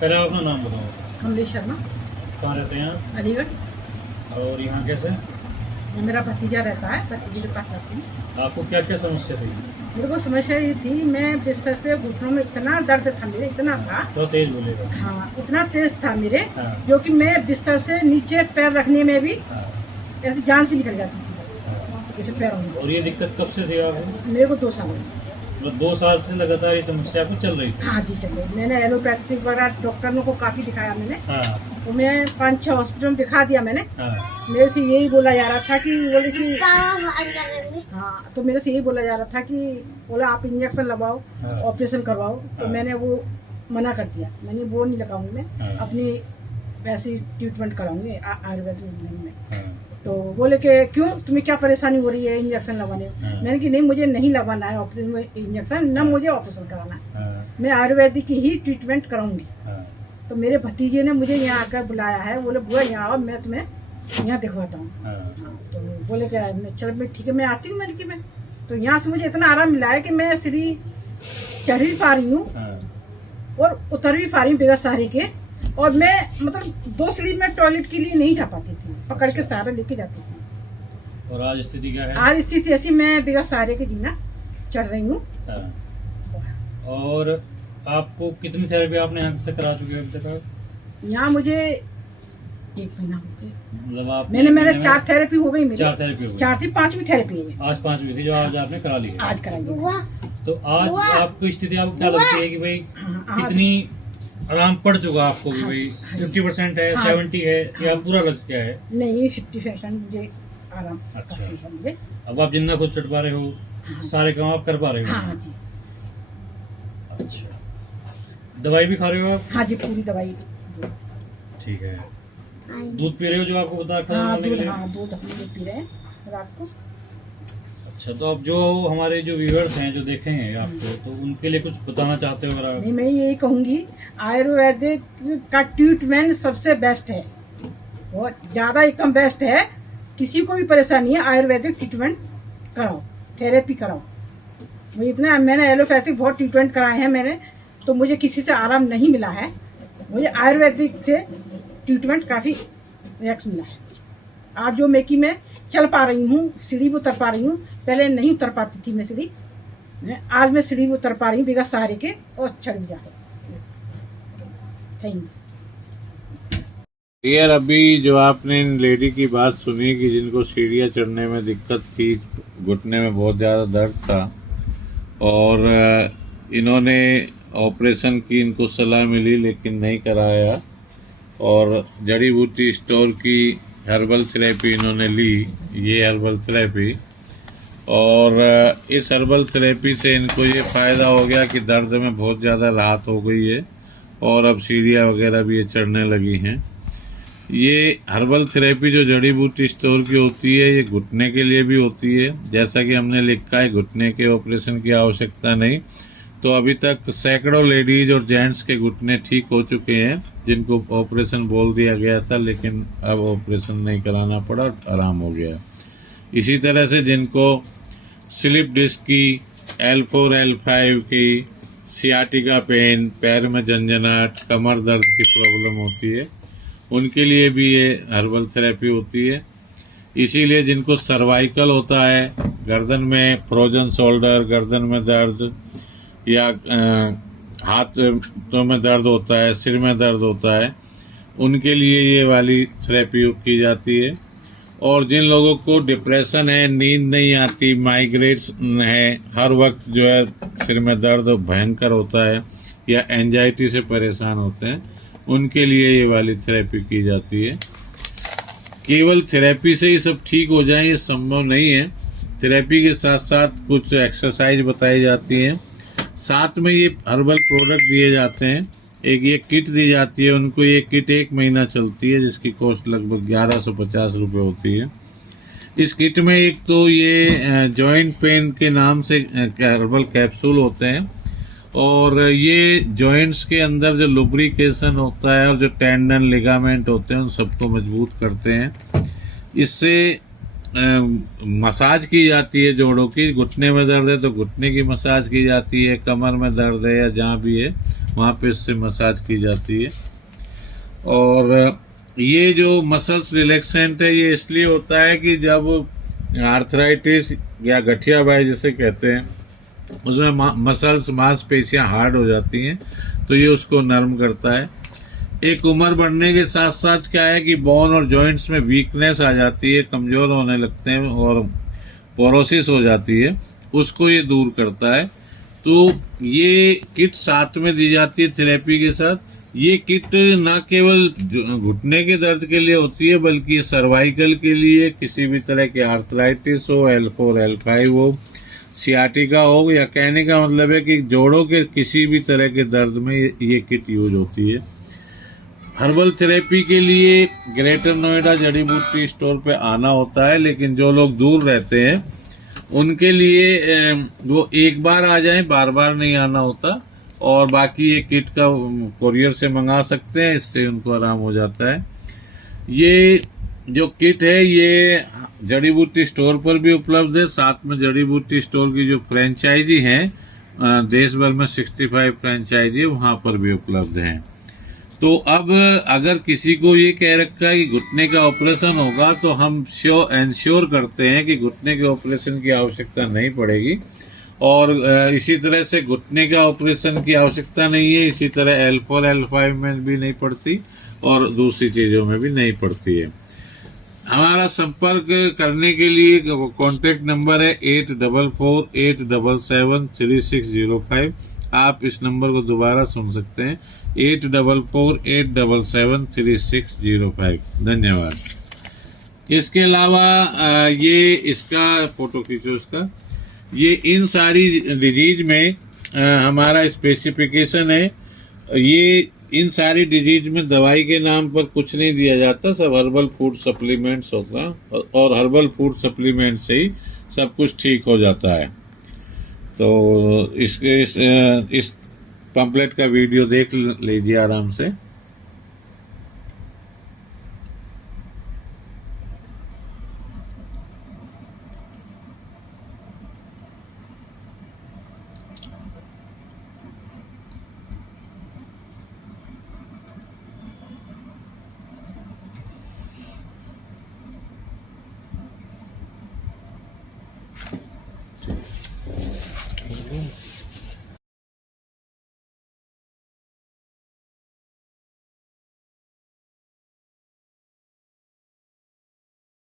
पहले आप अपना नाम बताओ। कमलेश शर्मा, कहाँ रहते हैं आप? अलीगढ़। और यहाँ कैसे? ये मेरा भतीजा रहता है, भतीजे के पास रहती हूँ। आपको क्या क्या समस्या थी? मेरे को समस्या ये थी, मैं बिस्तर से घुटनों में इतना दर्द था मेरे, इतना था। तो तेज बोलेगा। हाँ, इतना तेज था मेरे, हाँ। जो कि मैं बिस्तर से नीचे पैर रखने में भी हाँ। ऐसी जान से निकल जाती थी, हाँ। जैसे पैरों में। और ये दिक्कत कब से थी आपको? मेरे को 2 साल हो गए। मतलब 2 साल से लगातार ये समस्या आपको चल रही थी? हाँ जी, चलिए। मैंने एलोपैथिक वगैरह डॉक्टरों को काफ़ी दिखाया मैंने। हाँ। तो मैं 5-6 हॉस्पिटल में दिखा दिया मैंने। हाँ। मेरे से यही बोला जा रहा था कि बोले कि हाँ, तो मेरे से यही बोला जा रहा था कि बोला आप इंजेक्शन लगाओ, हाँ। ऑपरेशन करवाओ। तो हाँ। मैंने वो मना कर दिया, मैंने वो नहीं लगाऊंगी मैं। हाँ। अपनी वैसी ट्रीटमेंट कराऊंगी आयुर्वेदिक में। हाँ। तो बोले कि क्यों, तुम्हें क्या परेशानी हो रही है इंजेक्शन लगवाने में? हाँ। मैंने कि नहीं, मुझे नहीं लगवाना है ऑपरेशन में इंजेक्शन, न मुझे ऑपरेशन कराना है। हाँ। मैं आयुर्वेदिक ही ट्रीटमेंट कराऊंगी। हाँ। तो मेरे भतीजे ने मुझे यहाँ आकर बुलाया है, बोले बुआ यहाँ आओ, मैं तुम्हें यहाँ दिखवाता हूँ। हाँ। तो बोले क्या, मैं चल मैं ठीक है, मैं आती हूँ। मैंने कि मैं तो यहाँ से मुझे इतना आराम मिला है कि मैं सीढ़ी चढ़ भी पा रही हूँ हाँ। और उतर भी पा रही हूँ बिना सहारे के। और मैं मतलब 2 सीढ़ी में टॉयलेट के लिए नहीं जा पाती थी, पकड़ के सहारा लेके जाती थी। और आज स्थिति क्या है? आज स्थिति ऐसी, मैं बिना सहारे के जीना चढ़ रही हूँ। हाँ। और आपको कितनी थेरेपी आपने यहाँ से करा चुके हैं अभी तक? यहाँ मुझे 1 महीना हो गया। मतलब आप मेरे 4 थेरेपी हो गई मेरी। 4 थेरेपी हो गई। 4 थी, 5वीं थेरेपी है आज 5वीं थी जो आज आपने करा ली है। आज कराइए। तो आज आपको स्थिति आपको क्या लगती है कि भाई हाँ, कितनी आराम पड़ चुका आपको कि भाई हाँ। 50% है, हाँ। 70 है या पूरा लग गया है? नहीं, 50% मुझे आराम अच्छा। काफी है मुझे। अब आप जिंदा खुद चढ़ पा रहे हो, सारे काम आप कर पा रहे हो? हाँ जी। अच्छा। दवाई भी खा रहे हो आप? हाँ जी, पूरी दवाई। ठीक है। दूध पी रहे हो जो आपको बता रखा हाँ, था दूध, मैंने? हाँ, दूध हम लोग पी रहे हैं रात को। अच्छा, तो अब जो हमारे जो व्यूअर्स हैं जो देखेंगे आपको, तो उनके लिए कुछ बताना चाहते हो अगर आप? नहीं, मैं यही कहूंगी, आयुर्वेदिक का ट्रीटमेंट सबसे बेस्ट है, बहुत ज्यादा एकदम बेस्ट है। किसी को भी परेशानी है, आयुर्वेदिक ट्रीटमेंट कराओ, थेरेपी कराओ। मुझे इतना, मैंने एलोपैथिक बहुत ट्रीटमेंट कराए हैं मैंने, तो मुझे किसी से आराम नहीं मिला है। मुझे आयुर्वेदिक से ट्रीटमेंट काफ़ी रिलैक्स मिला है। आज जो मैं कि मैं चल पा रही हूँ, सीढ़ी भी उतर पा रही हूँ, पहले नहीं उतर पाती थी मैं सीढ़ी। आज मैं सीढ़ी भी उतर पा रही हूँ बिना सहारे के, और चढ़ भी जा रही हूँ। Thank you. यार, अभी जो आपने इन लेडी की बात सुनी कि जिनको सीढ़ियाँ चढ़ने में दिक्कत थी, घुटने में बहुत ज़्यादा दर्द था, और इन्होंने ऑपरेशन की, इनको सलाह मिली लेकिन नहीं कराया, और जड़ी बूटी स्टोर की हर्बल थेरेपी इन्होंने ली, ये हर्बल थेरेपी। और इस हर्बल थेरेपी से इनको ये फ़ायदा हो गया कि दर्द में बहुत ज़्यादा राहत हो गई है, और अब सीढ़ियाँ वगैरह भी ये चढ़ने लगी हैं। ये हर्बल थेरेपी जो जड़ी बूटी स्टोर की होती है, ये घुटने के लिए भी होती है। जैसा कि हमने लिखा है, घुटने के ऑपरेशन की आवश्यकता नहीं। तो अभी तक सैकड़ों लेडीज़ और जेंट्स के घुटने ठीक हो चुके हैं जिनको ऑपरेशन बोल दिया गया था, लेकिन अब ऑपरेशन नहीं कराना पड़ा, आराम हो गया। इसी तरह से जिनको स्लिप डिस्क की, L4 L5 की, सियाटिका पेन, पैर में झंझनाहट, कमर दर्द की प्रॉब्लम होती है, उनके लिए भी ये हर्बल थेरेपी होती है। इसीलिए जिनको सर्वाइकल होता है, गर्दन में फ्रोजन शोल्डर, गर्दन में दर्द, या हाथों में दर्द होता है, सिर में दर्द होता है, उनके लिए ये वाली थेरेपी की जाती है। और जिन लोगों को डिप्रेशन है, नींद नहीं आती, माइग्रेन है, हर वक्त जो है सिर में दर्द भयंकर होता है, या एंजाइटी से परेशान होते हैं, उनके लिए ये वाली थेरेपी की जाती है। केवल थेरेपी से ही सब ठीक हो जाए ये संभव नहीं है। थेरेपी के साथ साथ कुछ एक्सरसाइज बताई जाती हैं, साथ में ये हर्बल प्रोडक्ट दिए जाते हैं। एक ये किट दी जाती है उनको, ये किट 1 महीना चलती है, जिसकी कॉस्ट लगभग 1150 रुपये होती है। इस किट में एक तो ये जॉइंट पेन के नाम से हर्बल कैप्सूल होते हैं, और ये जॉइंट्स के अंदर जो लुब्रिकेशन होता है और जो टेंडन लिगामेंट होते हैं उन सबको मजबूत करते हैं। इससे मसाज की जाती है जोड़ों की। घुटने में दर्द है तो घुटने की मसाज की जाती है, कमर में दर्द है या जहाँ भी है वहाँ पे इससे मसाज की जाती है। और ये जो मसल्स रिलैक्सेंट है ये इसलिए होता है कि जब आर्थराइटिस या गठियाबाई जिसे कहते हैं उसमें मसल्स मांसपेशियां हार्ड हो जाती हैं तो ये उसको नरम करता है। एक उम्र बढ़ने के साथ साथ क्या है कि बोन और जॉइंट्स में वीकनेस आ जाती है, कमज़ोर होने लगते हैं और पोरोसिस हो जाती है, उसको ये दूर करता है। तो ये किट साथ में दी जाती है थेरेपी के साथ। ये किट ना केवल घुटने के दर्द के लिए होती है बल्कि सर्वाइकल के लिए, किसी भी तरह के आर्थराइटिस हो, L4 L5 हो, सियाटिका हो, या कहने का मतलब है कि जोड़ों के किसी भी तरह के दर्द में ये किट यूज होती है। हर्बल थेरेपी के लिए ग्रेटर नोएडा जड़ी बूटी स्टोर पे आना होता है, लेकिन जो लोग दूर रहते हैं उनके लिए वो एक बार आ जाएं, बार बार नहीं आना होता। और बाकी ये किट का कोरियर से मंगा सकते हैं, इससे उनको आराम हो जाता है। ये जो किट है ये जड़ी बूटी स्टोर पर भी उपलब्ध है, साथ में जड़ी बूटी स्टोर की जो फ्रेंचाइजी हैं देश भर में 65 फ्रेंचाइजी वहाँ पर भी उपलब्ध हैं। तो अब अगर किसी को ये कह रखा है कि घुटने का ऑपरेशन होगा तो हम इंश्योर करते हैं कि घुटने के ऑपरेशन की आवश्यकता नहीं पड़ेगी। और इसी तरह से घुटने का ऑपरेशन की आवश्यकता नहीं है, इसी तरह L4 L5 में भी नहीं पड़ती और दूसरी चीज़ों में भी नहीं पड़ती है। हमारा संपर्क करने के लिए कॉन्टेक्ट नंबर है 8448773605। आप इस नंबर को दोबारा सुन सकते हैं 8448773605। धन्यवाद। इसके अलावा ये इसका फोटो खींचो इसका, ये इन सारी डिजीज में हमारा स्पेसिफिकेशन है। ये इन सारी डिजीज में दवाई के नाम पर कुछ नहीं दिया जाता, सब हर्बल फूड सप्लीमेंट्स होता है और हर्बल फूड सप्लीमेंट से ही सब कुछ ठीक हो जाता है। तो इस पंपलेट का वीडियो देख लीजिए आराम से।